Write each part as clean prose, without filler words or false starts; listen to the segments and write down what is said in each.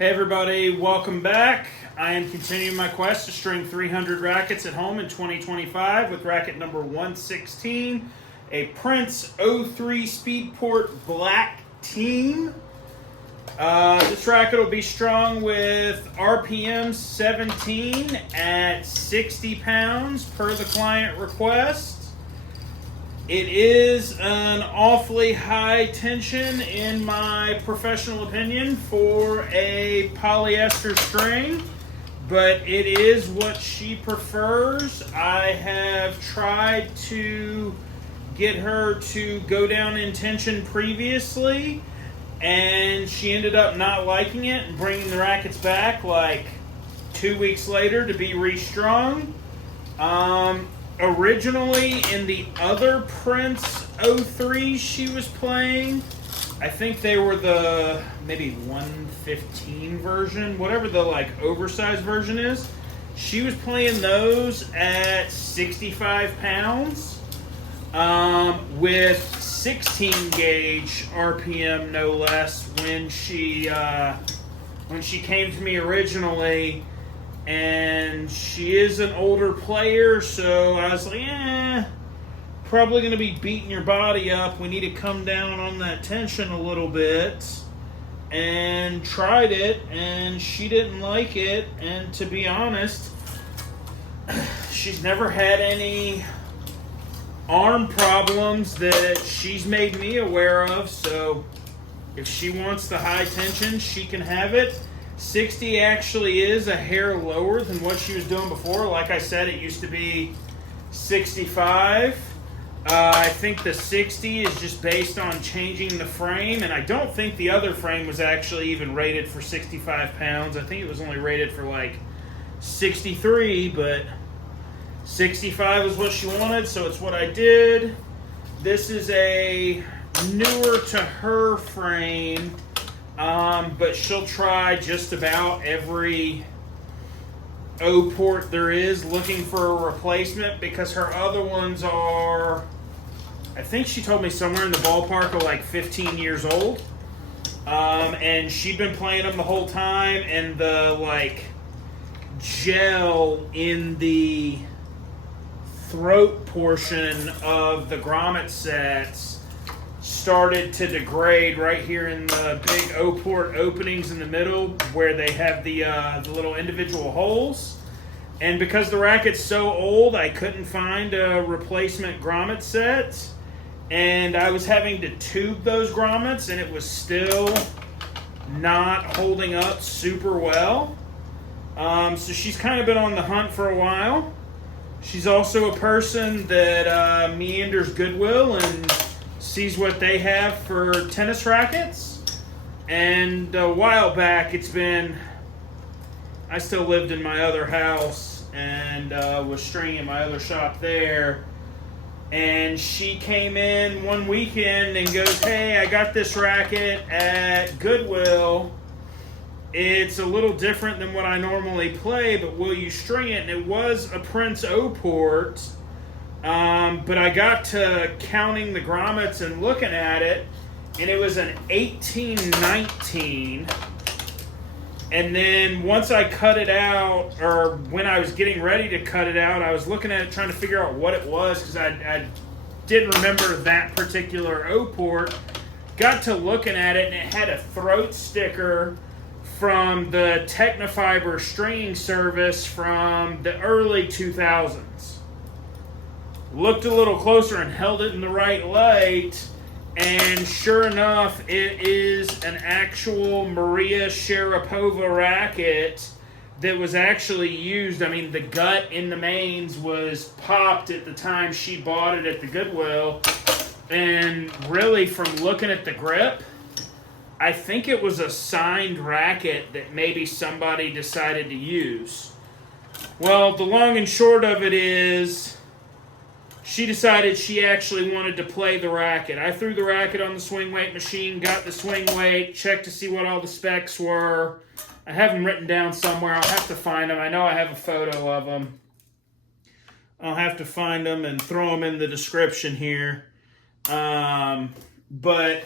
Hey everybody, welcome back. I am continuing my quest to string 300 rackets at home in 2025 with racket number 116, a Prince 03 Speedport Black Team. This racket will be strung with RPM 17 at 60 pounds per the client request. It is an awfully high tension, in my professional opinion, for a polyester string, but it is what she prefers. I have tried to get her to go down in tension previously, and she ended up not liking it and bringing the rackets back like 2 weeks later to be restrung. Originally, in the other Prince 03 she was playing, I think they were the maybe 115 version, whatever the oversized version is. She was playing those at 65 pounds with 16 gauge RPM, no less, when she came to me originally. And she is an older player, so I was like, probably going to be beating your body up. We need to come down on that tension a little bit. And tried it, and she didn't like it. And to be honest, she's never had any arm problems that she's made me aware of. So if she wants the high tension, she can have it. 60 actually is a hair lower than what she was doing before. Like I said, it used to be 65. I think the 60 is just based on changing the frame, and I don't think the other frame was actually even rated for 65 pounds. I think it was only rated for like 63, but 65 is what she wanted, so it's what I did. This is a newer to her frame. But she'll try just about every O port there is looking for a replacement, because her other ones are, I think she told me somewhere in the ballpark of like 15 years old. And she'd been playing them the whole time, and the gel in the throat portion of the grommet sets started to degrade right here in the big O-port openings in the middle where they have the little individual holes. And because the racket's so old, I couldn't find a replacement grommet set. And I was having to tube those grommets, and it was still not holding up super well. So she's kind of been on the hunt for a while. She's also a person that meanders Goodwill and sees what they have for tennis rackets. And a while back, I still lived in my other house and was stringing my other shop there. And she came in one weekend and goes, "Hey, I got this racket at Goodwill. It's a little different than what I normally play, but will you string it?" And it was a Prince O-port. But I got to counting the grommets and looking at it, and it was an 1819. And then once I cut it out, or when I was getting ready to cut it out, I was looking at it trying to figure out what it was, because I didn't remember that particular O-port. Got to looking at it, and it had a throat sticker from the Technofiber stringing service from the early 2000s. Looked a little closer and held it in the right light, and sure enough, it is an actual Maria Sharapova racket that was actually used. I mean, the gut in the mains was popped at the time she bought it at the Goodwill, and really, from looking at the grip, I think it was a signed racket that maybe somebody decided to use. Well, the long and short of it is, she decided she actually wanted to play the racket. I threw the racket on the swing weight machine, got the swing weight, checked to see what all the specs were. I have them written down somewhere. I'll have to find them. I know I have a photo of them. I'll have to find them and throw them in the description here. But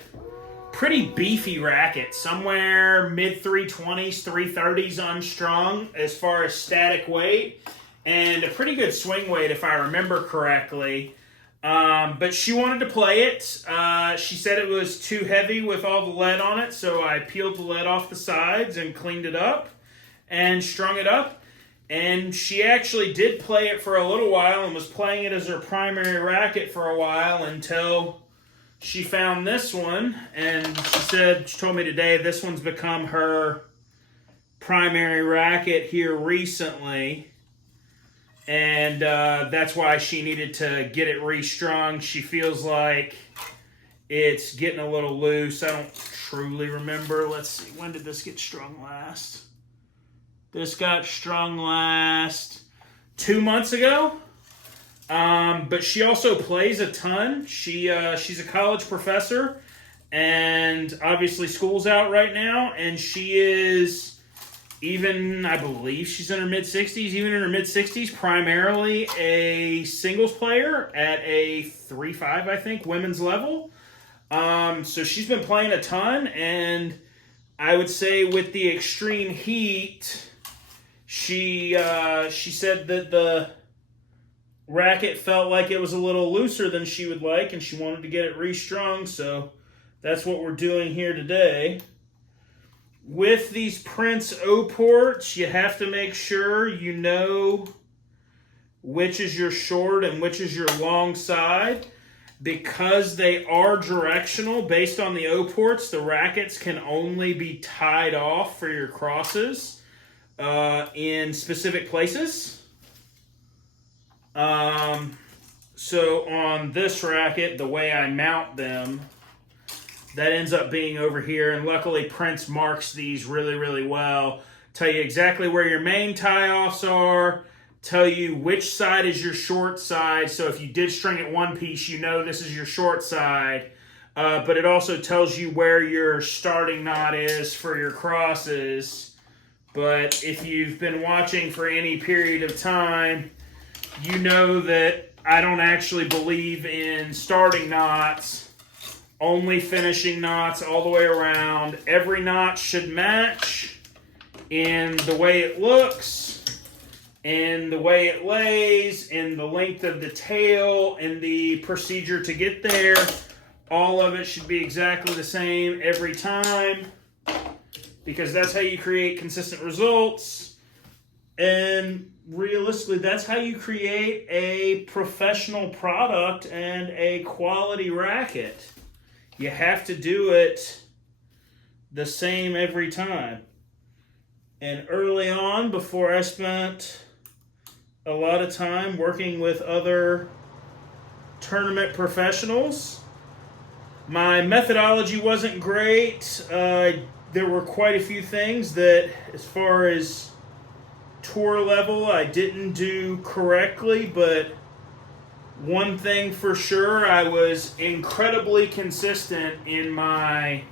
pretty beefy racket, somewhere mid 320s, 330s unstrung as far as static weight, and a pretty good swing weight if I remember correctly. But she wanted to play it. She said it was too heavy with all the lead on it, so I peeled the lead off the sides and cleaned it up and strung it up. And she actually did play it for a little while and was playing it as her primary racket for a while until she found this one. And she told me today this one's become her primary racket here recently. And that's why she needed to get it restrung. She feels like it's getting a little loose. I don't truly remember. Let's see, when did this get strung last? This got strung last 2 months ago. But she also plays a ton. She's a college professor, and obviously school's out right now, and she is even, I believe she's in her mid-60s, even in her mid-60s, primarily a singles player at a 3-5, I think, women's level. So she's been playing a ton, and I would say with the extreme heat, she said that the racket felt like it was a little looser than she would like, and she wanted to get it restrung, so that's what we're doing here today. With these Prince O-ports, you have to make sure you know which is your short and which is your long side. Because they are directional, based on the O-ports, the rackets can only be tied off for your crosses in specific places. So on this racket, the way I mount them, that ends up being over here, and luckily Prince marks these really, really well. Tell you exactly where your main tie-offs are, tell you which side is your short side, so if you did string it one piece, you know this is your short side, but it also tells you where your starting knot is for your crosses. But if you've been watching for any period of time, you know that I don't actually believe in starting knots, only finishing knots all the way around. Every knot should match in the way it looks, in the way it lays, in the length of the tail, in the procedure to get there. All of it should be exactly the same every time, because that's how you create consistent results. And realistically, that's how you create a professional product and a quality racket. You have to do it the same every time. And early on, before I spent a lot of time working with other tournament professionals, my methodology wasn't great. There were quite a few things that, as far as tour level, I didn't do correctly, but one thing for sure, I was incredibly consistent in my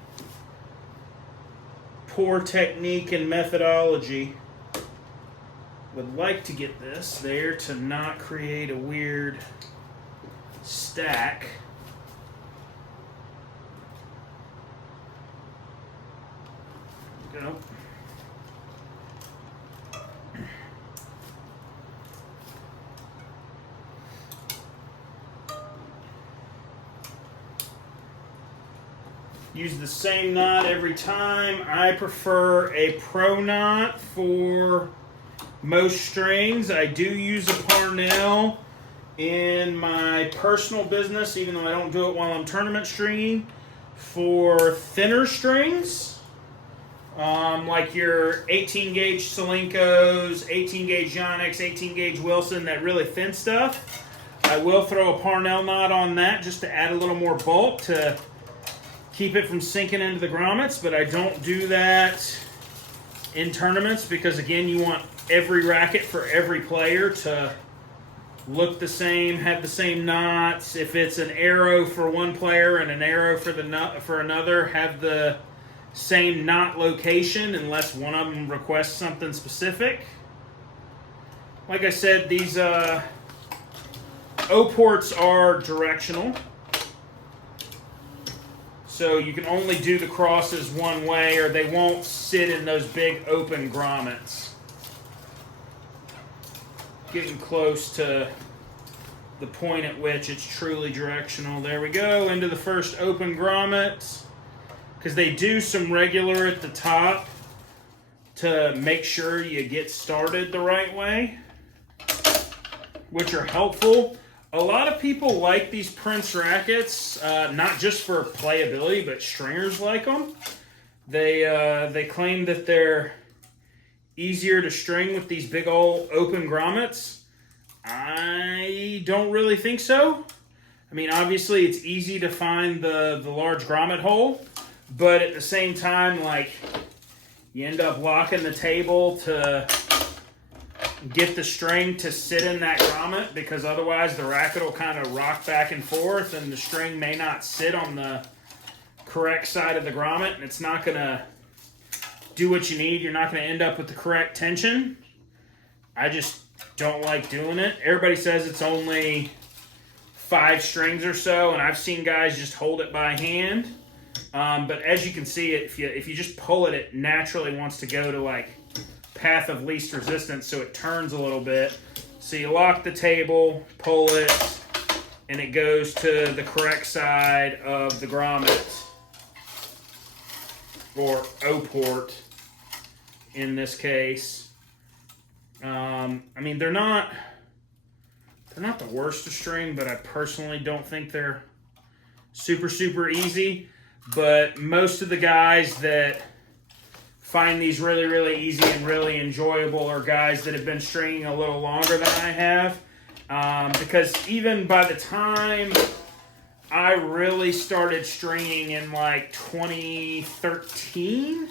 poor technique and methodology. Would like to get this there to not create a weird stack. There we go. Use the same knot every time. I prefer a pro knot for most strings. I do use a Parnell in my personal business, even though I don't do it while I'm tournament stringing, for thinner strings, like your 18 gauge Selenkos, 18 gauge Yonex, 18 gauge Wilson, that really thin stuff. I will throw a Parnell knot on that just to add a little more bulk to keep it from sinking into the grommets, but I don't do that in tournaments because, again, you want every racket for every player to look the same, have the same knots. If it's an arrow for one player and an arrow for another, have the same knot location unless one of them requests something specific. Like I said, these O-ports are directional. So you can only do the crosses one way, or they won't sit in those big open grommets. Getting close to the point at which it's truly directional. There we go, into the first open grommet. Because they do some regular at the top to make sure you get started the right way, which are helpful. A lot of people like these Prince rackets, not just for playability, but stringers like them. They claim that they're easier to string with these big old open grommets. I don't really think so. I mean, obviously it's easy to find the large grommet hole, but at the same time, like, you end up locking the table to get the string to sit in that grommet, because otherwise the racket will kind of rock back and forth and the string may not sit on the correct side of the grommet, and it's not going to do what you need. You're not going to end up with the correct tension. I just don't like doing it. Everybody says it's only 5 strings or so, and I've seen guys just hold it by hand. But as you can see, if you just pull it, it naturally wants to go to like path of least resistance, so it turns a little bit. So you lock the table, pull it, and it goes to the correct side of the grommet, or O-port in this case. I mean, they're not the worst to string, but I personally don't think they're super easy. But most of the guys that find these really easy and really enjoyable are guys that have been stringing a little longer than I have. Because even by the time I really started stringing in like 2013,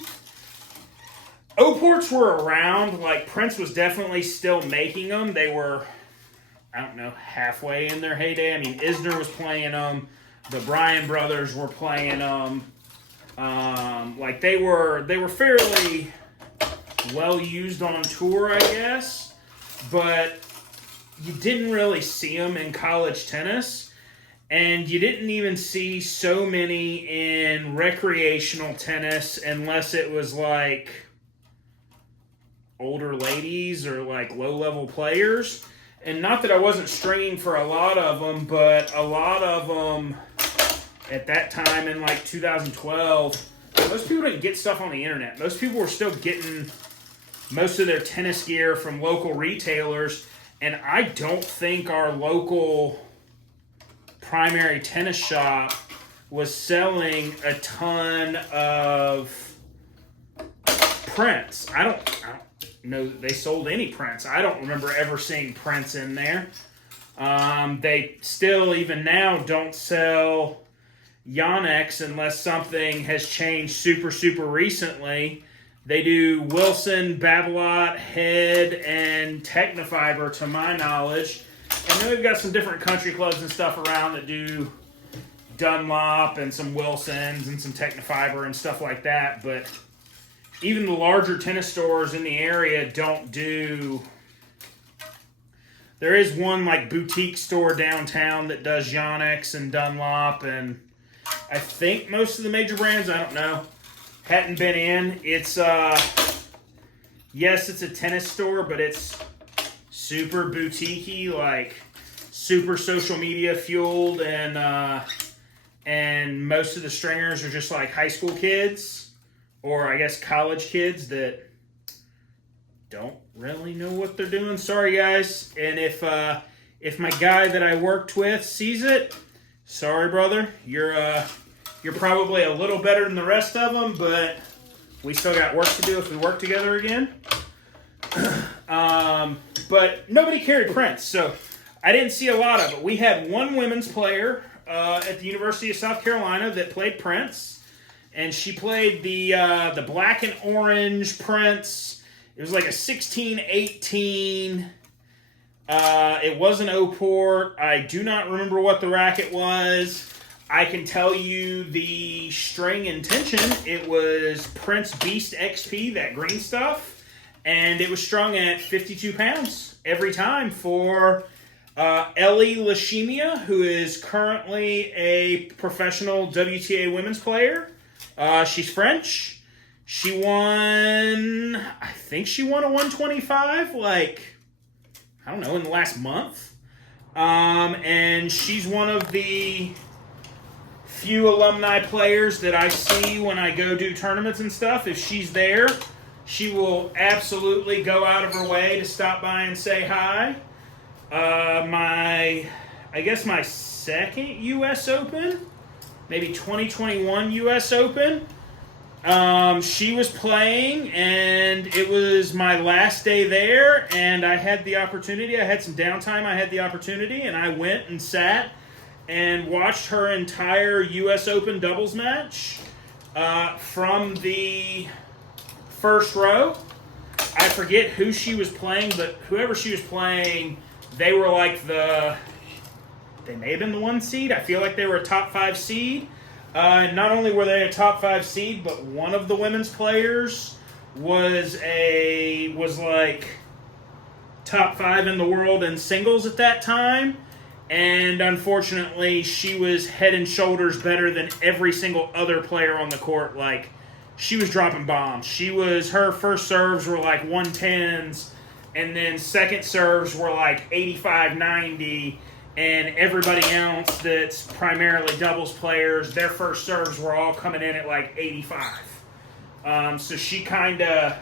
O-ports were around. Like, Prince was definitely still making them. They were, I don't know, halfway in their heyday. I mean, Isner was playing them. The Bryan brothers were playing them. Like, they were fairly well used on tour, I guess. But you didn't really see them in college tennis. And you didn't even see so many in recreational tennis unless it was like older ladies or like low-level players. And not that I wasn't stringing for a lot of them, but a lot of them at that time in like 2012, most people didn't get stuff on the internet. Most people were still getting most of their tennis gear from local retailers, and I don't think our local primary tennis shop was selling a ton of prints. I don't know that they sold any prints. I don't remember ever seeing prints in there. They still, even now, don't sell Yonex unless something has changed super recently. They do Wilson, Babolat, Head, and Technofiber, to my knowledge. And then we've got some different country clubs and stuff around that do Dunlop and some Wilsons and some Technofiber and stuff like that. But even the larger tennis stores in the area don't do. There is one like boutique store downtown that does Yonex and Dunlop, and I think most of the major brands, I don't know, hadn't been in. It's yes, it's a tennis store, but it's super boutique-y, like super social media fueled, and most of the stringers are just like high school kids, or I guess college kids that don't really know what they're doing. Sorry, guys. And if my guy that I worked with sees it, sorry, brother. You're probably a little better than the rest of them, but we still got work to do if we work together again. But nobody carried Prince, so I didn't see a lot of it. We had one women's player at the University of South Carolina that played Prince. And she played the black and orange Prince. It was like a 16-18. It was an O-port. I do not remember what the racket was. I can tell you the string and tension. It was Prince Beast XP, that green stuff. And it was strung at 52 pounds every time for Ellie Lashimia, who is currently a professional WTA women's player. She's French. She won, I think she won a 125, like, I don't know, in the last month. And she's one of the few alumni players that I see when I go do tournaments and stuff. If she's there, she will absolutely go out of her way to stop by and say hi. I guess my second U.S. Open, maybe 2021 U.S. Open, she was playing, and it was my last day there, and I had the opportunity. I had some downtime. I had the opportunity, and I went and sat and watched her entire U.S. Open doubles match from the first row. I forget who she was playing, but whoever she was playing, they were like they may have been the 1 seed. I feel like they were a top 5 seed. Not only were they a top 5 seed, but one of the women's players was like top 5 in the world in singles at that time. And unfortunately, she was head and shoulders better than every single other player on the court. Like, she was dropping bombs. Her first serves were like 110s, and then second serves were like 85, 90, and everybody else that's primarily doubles players, their first serves were all coming in at like 85. So she kind of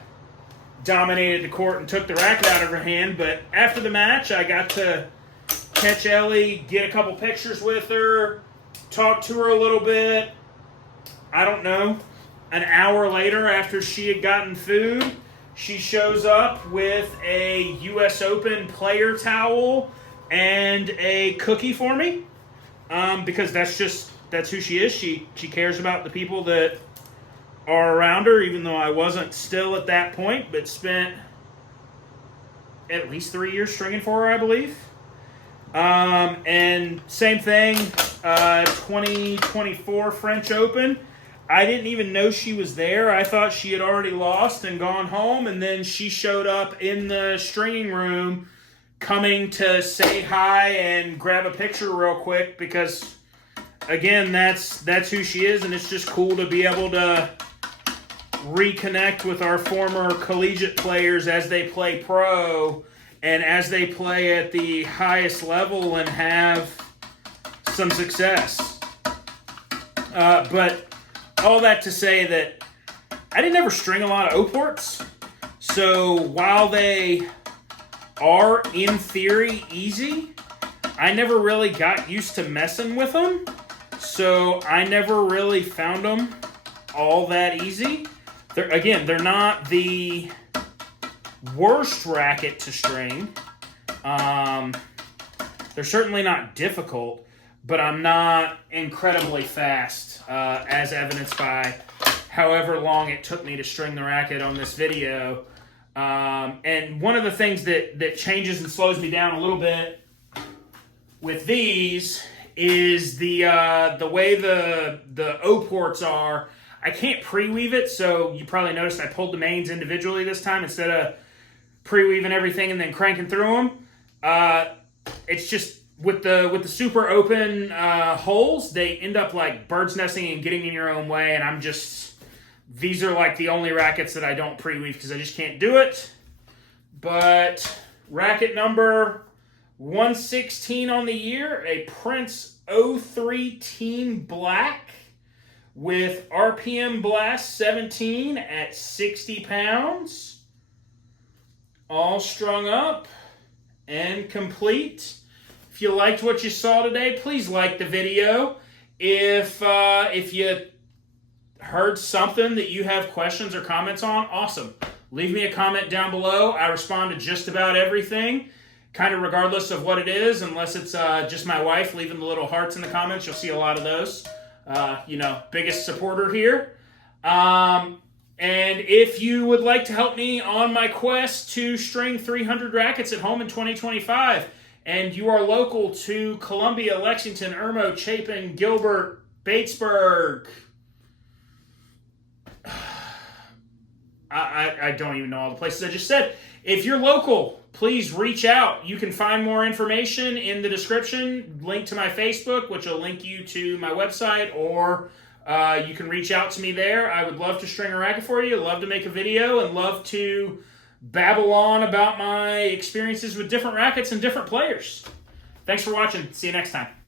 dominated the court and took the racket out of her hand. But after the match, I got to catch Ellie, get a couple pictures with her, talk to her a little bit. I don't know. An hour later, after she had gotten food, she shows up with a U.S. Open player towel and a cookie for me, because that's who she is. She cares about the people that are around her, even though I wasn't still at that point, but spent at least 3 years stringing for her, I believe. And same thing, 2024 French Open. I didn't even know she was there. I thought she had already lost and gone home, and then she showed up in the stringing room coming to say hi and grab a picture real quick because, again, that's who she is, and it's just cool to be able to reconnect with our former collegiate players as they play pro and as they play at the highest level and have some success. But all that to say that I didn't ever string a lot of O-ports. So while they are, in theory, easy, I never really got used to messing with them. So I never really found them all that easy. They're not the worst racket to string. They're certainly not difficult, but I'm not incredibly fast, as evidenced by however long it took me to string the racket on this video. And one of the things that changes and slows me down a little bit with these is the way the O-ports are. I can't pre-weave it, so you probably noticed I pulled the mains individually this time instead of pre-weaving everything and then cranking through them. It's just with the super open holes, they end up like bird's nesting and getting in your own way, and these are like the only rackets that I don't pre-weave because I just can't do it. But racket number 116 on the year, a Prince 03 Team Black with RPM Blast 17 at 60 pounds. All strung up and complete. If you liked what you saw today, please like the video. If you heard something that you have questions or comments on, awesome. Leave me a comment down below. I respond to just about everything, kind of regardless of what it is, unless it's just my wife leaving the little hearts in the comments. You'll see a lot of those. Biggest supporter here. And if you would like to help me on my quest to string 300 rackets at home in 2025, and you are local to Columbia, Lexington, Irmo, Chapin, Gilbert, Batesburg, I don't even know all the places I just said. If you're local, please reach out. You can find more information in the description. Link to my Facebook, which will link you to my website, or you can reach out to me there. I would love to string a racket for you, love to make a video, and love to babble on about my experiences with different rackets and different players. Thanks for watching. See you next time.